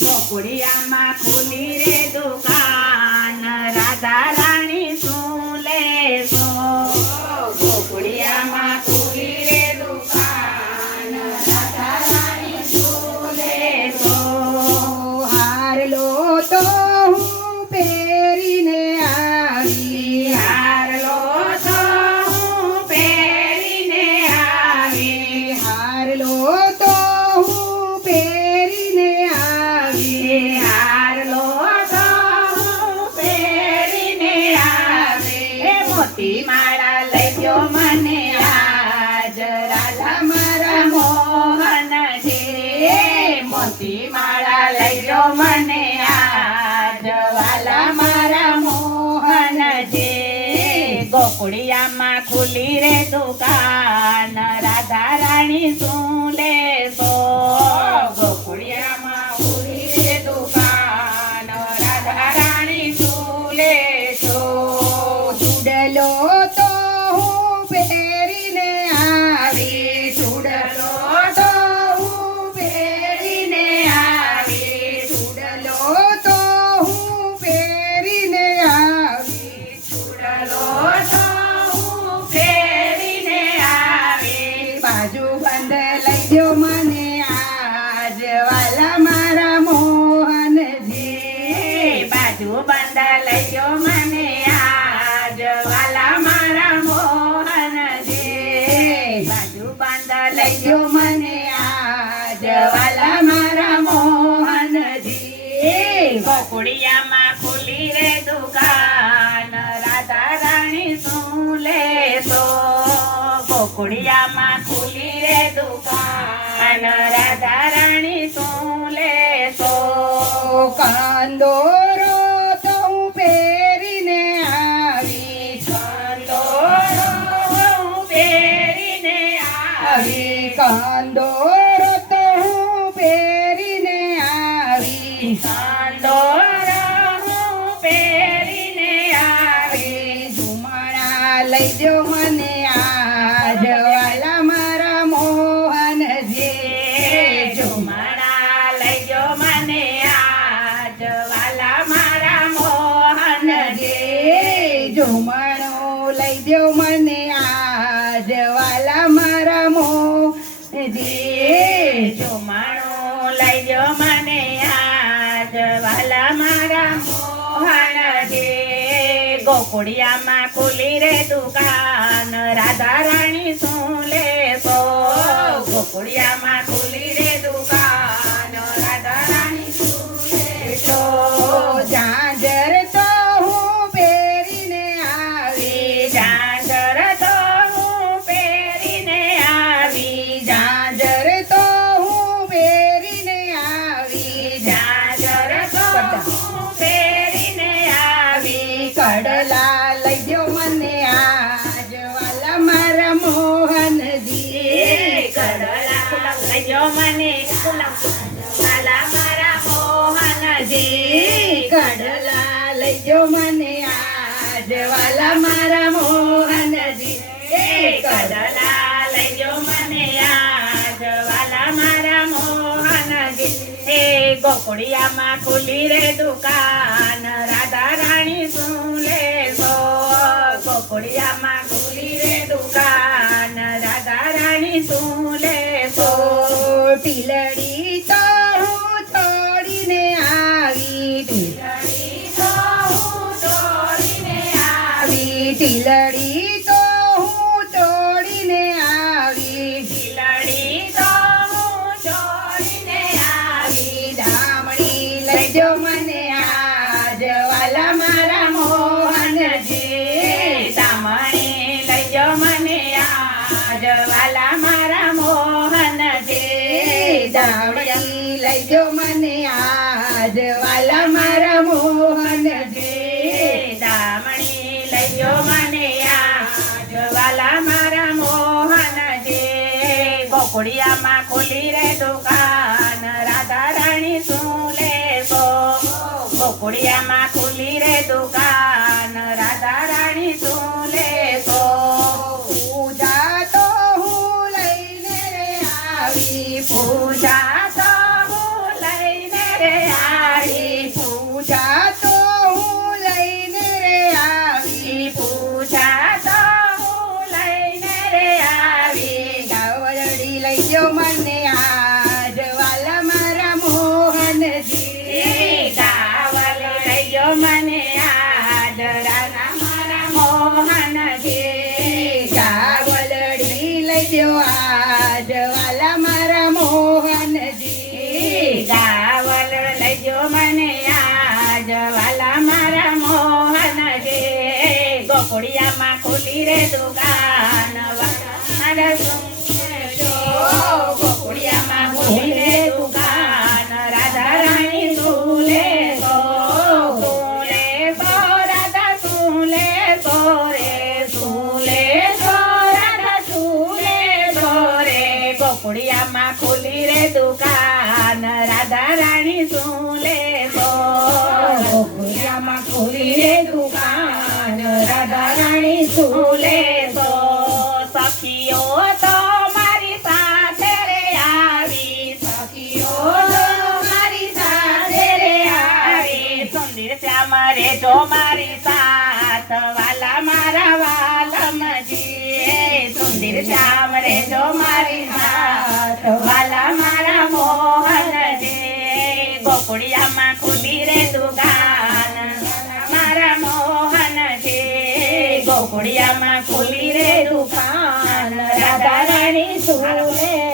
ગોકુળિયામાં ખુલી રે દુકાન, રાધા રાણી શું લેશો? ગોકુળિયામાં ખુલી રે દુકાન, રાધા રાણી શું લેશો? હાર લો તો હું પહેરીને આવી, હાર લો તો હું પહેરીને આવી, હાર લો તો હું પહેરીને આવી, હાર લો તો હું પહેરીને આવી. હે મોતી માળા લઈ ગયો મને આજ, રાધા મારા મોહનજી. મોતી માળા લઈ ગયો મને આજ, વાલા મારા મોહનજી. ગોકુળિયામાં ખુલી રે દુકાન, રાધા રાણી શું લેશો? ગોકુળિયામાં ખુલી રે દુકાન, રાધા રાણી શું લેશો? ચૂડલો તો હું પહેરીને આવી, ચૂડલો તો હું પહેરીને આવી, ચૂડલો તો હું પહેરીને આવી, ચૂડલો તો હું પહેરીને આવી. બાજુ બંધ લઈ જો મને આજ, વાલા મારા મોહનજી. બાજુ બંધ લઈ ગયો મને આજ, વાલા મારા મોહનજી. બાજુ બંધ લઈ ગયો મને આજ, વાલા મારા મોહનજી. ગોકુળિયામાં ખુલી રે દુકાન, રાધા રાણી શું લેશો? ગોકુળિયામાં ખુલી રે દુકાન, રાધા રાણી શું લેશો? કાંદોરો તો હું પહેરીને આવી, કંદોરો હું પહેરીને આવી, કાંદોરો તો હું પહેરીને આવી, કંદોરો હું પહેરીને આવી. ઝુમણા લઈ જો મને આજ, વાલા મારા મોહનજી. ઝુમણા લઈ ગયો મને આજ, વાલા મારા મોહનજી. ઝુમણો લઈ જો મને આજ, વાલા મારા મોહનજી. ઝુમણો લઈ ગયો મને આજ, વાલા મારા મોહનજી. ગોકુળિયામાં ખુલી રે દુકાન, રાધા રાણી શું લેશો? ગોકુળિયામાં ખુલી રે દુકાન, રાધા રાણી શું લેશો? ઝાંઝર તો હું પહેરીને આવી, ઝાંઝર તો હું પહેરીને આવી, ઝાંઝર તો હું પહેરીને આવી, ઝાંઝર તો હું પહેરીને આવી. કડલા લઈ જો મને આજ, વાલા મારા મોહનજી. કડલા લઈ ગયો મને વાલા મારા મોહનજી. કડલા લઈ જો મને આજ, વાલા મારા મોહનજી. કડલા લઈ ગયો મને આજ, વાલા મારા મોહનજી. ગોકુળિયામાં ખુલી રે દુકાન, રાધા રાણી શું લેશો? ગોકુળિયામાં ખુલી રે દુકાન, રાધા રાણી શું લેશો? ટીલડી તો હું છોડીને આવી ટીલડી તો હું છોડીને આવી ટીલડી તો હું છોડીને આવી ઢીલડી તો હું છોડીને આવી ધામણી લઈજો મને આજ વાલા મારા મોહનજી દામણી લઈજો મને આજ વાલા મારા મોહનજી ધામણી લઈજો મને આજ વાલા મારા મોહનજી દામણી લઈજો મને આજ વાલા મારા મોહનજી ગોકુળિયામાં ખોલી રે દુકાન રાધા રાણી શું લેશો ગોકુળિયામાં ખોલી રે દુકાન રાધા રાણી શું લેશો પૂજા તો હું લઈને રે આવી પૂજા તો હું લઈને રે આવી પૂજા તો હું લઈને રે આવી પૂજા તો હું લઈને રે આવી ગાવરડી લઈજો મને આજ વાલા મારા મોહનજી ગાવલ લઈજો મને આજ રાધા મારા મોહનજી ગાવલડી લઈજો આજ વાલા મારા મોહનજી ગાવલ લઈજો મને આજ વાલા મારા મોહનજી ગોકુળિયામાં ખોલી રે દુકાન મારા સુંદરો ગોકુળિયામાં ખોલી રે દુકાન રાધા રાણી શું લેશો રાધા શું લેશો રે શું લેશો રાધા શું લેશો રે ગોકુળિયામાં ખોલી રે દુકાન રાધા રાણી શું લેશો ગોકુળિયામાં ખોલી રે દુકાન રાધા રાણી શું લેશો સખીઓ તો મારી સાથે રે આવી સખીઓ તો મારી સાથે રે આવી સુંદર શ્યામ રે જો મારી સાથ વાલા મારા વાલમજી સુંદર શ્યામ રે જો મારી સાથ વાલા મારા મોહનજી ગોકુળિયામાં ખુલી રે દુકાન મારા મોહનજી ગોકુળિયામાં ખુલી રે દુકાન રાધા રાણી શું લે